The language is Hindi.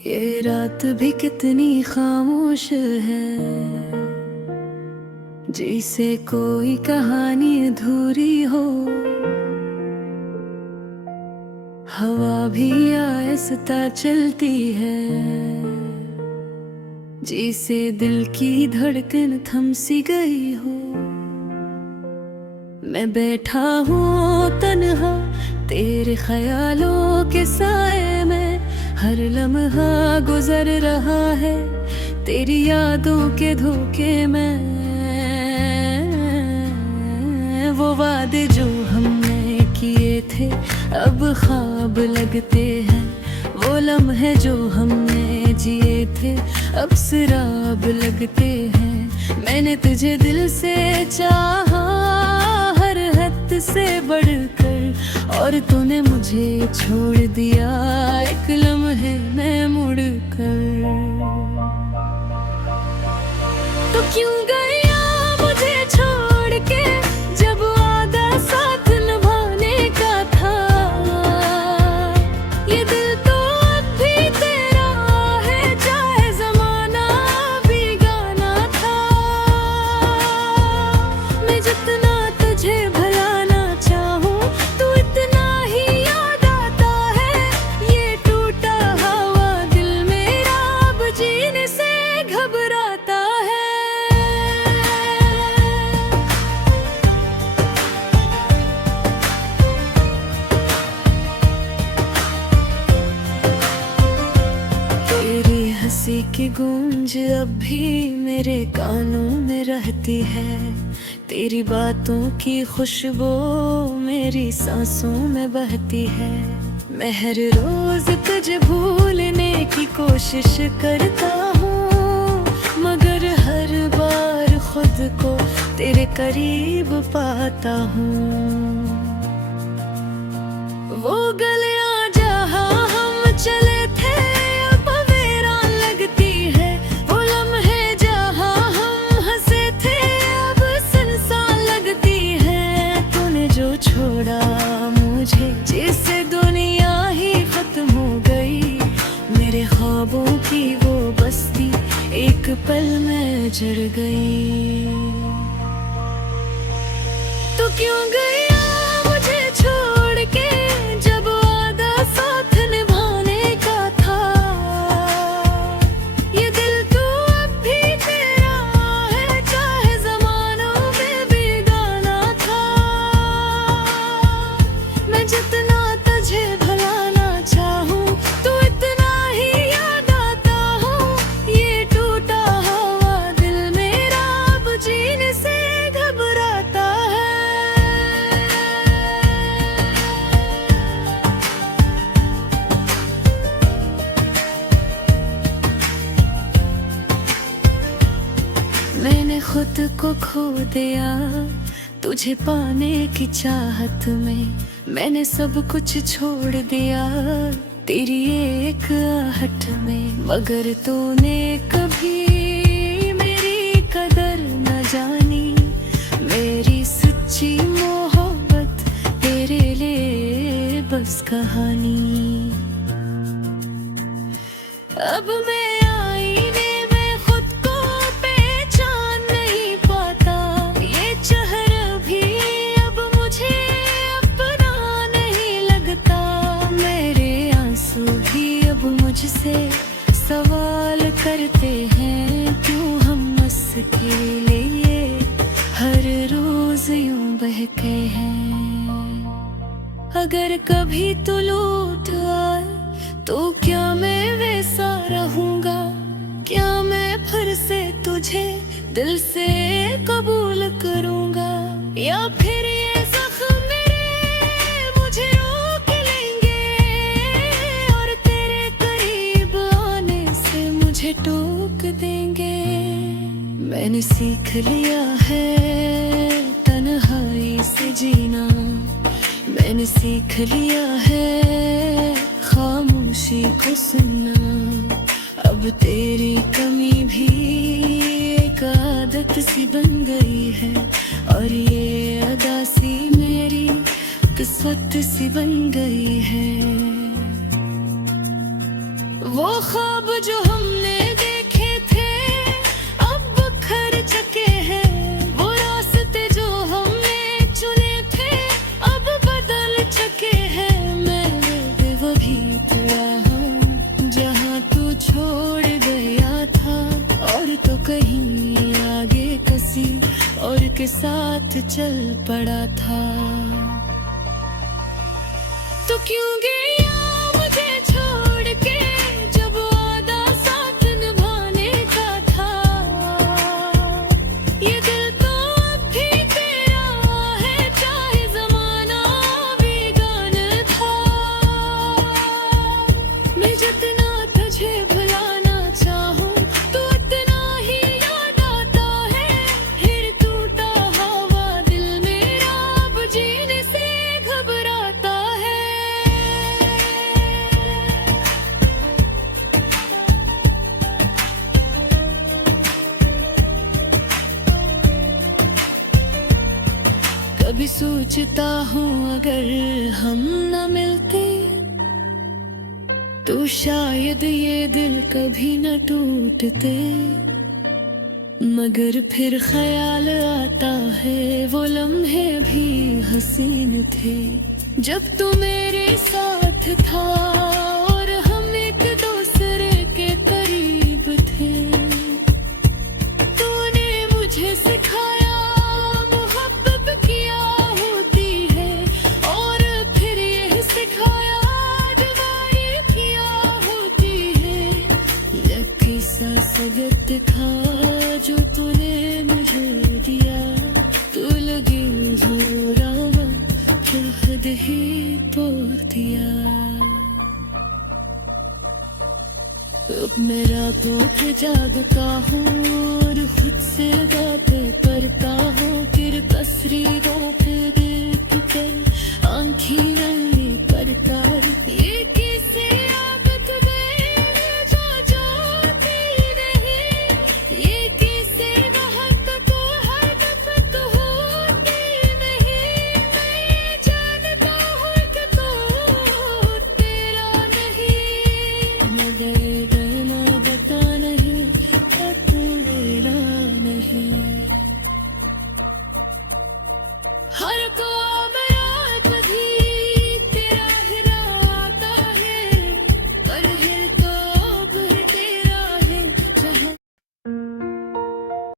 ये रात भी कितनी खामोश है, जैसे कोई कहानी अधूरी हो। हवा भी आहिस्ता चलती है, जैसे दिल की धड़कन थम सी गई हो। मैं बैठा हूँ तन्हा तेरे ख्यालों के साए में, हर लम्हा गुजर रहा है तेरी यादों के धोखे में। वो वादे जो हमने किए थे अब ख्वाब लगते हैं, वो लम्हे जो हमने जिए थे अब शराब लगते हैं। मैंने तुझे दिल से चाहा हर हद से बढ़कर, और तूने मुझे छोड़ दिया एक लम्हे में मुड़कर। तो क्यों गया मुझे छोड़ के, जब वादा साथ निभाने का था। ये दिल तो अब भी तेरा है, चाहे जमाना बेगाना था। मैं जितना तुझे भुलाना चाहूं, तू इतना ही याद आता है। ये टूटा हुआ दिल मेरा अब जीने से घबराता है। तेरी हंसी की गूंज अब भी मेरे कानों में रहती है, तेरी बातों की खुशबू मेरी सांसों में बहती है। मैं हर रोज तुझे भूलने की कोशिश करता हूँ, मगर हर बार खुद को तेरे करीब पाता हूँ। वो गलियां जहाँ हम चले थे अब वीरान लगती है, वो लम्हे जहाँ हम हंसे थे अब सुनसान लगती है। तूने जो छोड़ा मुझे, जिससे दुनिया ही खत्म हो गई, मेरे ख्वाबों की वो बस्ती एक पल में जल गई। तो क्यों गया मुझे छोड़ के, जब वादा साथ निभाने का था। ये दिल तो अब भी तेरा है, चाहे ज़मानों में बेगाना था। मैं जितना तुझे भुलाना चाहूं, तू इतना ही याद आता हूँ। ये टूटा हुआ दिल मेरा अब जीने से घबराता है। मैंने खुद को खो दिया तुझे पाने की चाहत में, मैंने सब कुछ छोड़ दिया तेरी एक आहट में। मगर तूने कभी मेरी कदर न जानी, मेरी सच्ची मोहब्बत तेरे लिए बस कहानी। अब मैं आईने में खुद को पहचान नहीं पाता, ये चेहरा भी अब मुझे अपना नहीं लगता। मेरे आंसू भी अब मुझसे सवाल करते हैं, क्यों हम उसके लिए हर रोज यूं बहके हैं। अगर कभी तू लौट आए तो क्या मैं वैसा रहूंगा, क्या मैं फिर से तुझे दिल से कबूल करूंगा, या फिर ये जख्म मेरे मुझे रोक लेंगे और तेरे करीब आने से मुझे टोक देंगे। मैंने सीख लिया है तन्हाई से जीना, मैंने सीख लिया है खामोशी को सुनना। अब तेरी कमी भी एक आदत सी बन गई है, और ये अदा सी मेरी किस्मत सी बन गई है। वो ख्वाब जो हमने देखे थे अब बिखर चुके हैं, वो रास्ते जो हमने चुने थे अब बदल चुके हैं। मैंने भी वही तुरा हूँ जहाँ तू छोड़ गया था, और तो कहीं आगे किसी और के साथ चल पड़ा था। तो क्यों गया मुझे छोड़ के जब वादा साथ निभाने का था। ये दिल तो अब भी तेरा है चाहे जमाना बेगाना था। मैं जितना तुझे भुलाना चाहूँ तो उतना ही याद आता है। फिर टूटा हवा दिल मेरा अब जीने से घबराता है। कभी सोचता हूँ अगर हम न मिलते तो शायद ये दिल कभी न टूटते। मगर फिर ख्याल आता है वो लम्हे भी हसीन थे जब तू मेरे साथ था और हम एक दूसरे के करीब थे। तूने मुझे सिखाया मोहब्बत क्या होती है, और फिर ये सिखाया दीवारी क्या होती है। लकी सा सबक था जो तूने मुझे दिया, तू लगी जोरावा चाहत ही तोड़ दिया। अब मेरा पोत जागता हूँ और खुद से बातें करता हूँ। फिर तस्वीरों पे देख कर आँखें नमी करता, ये किसे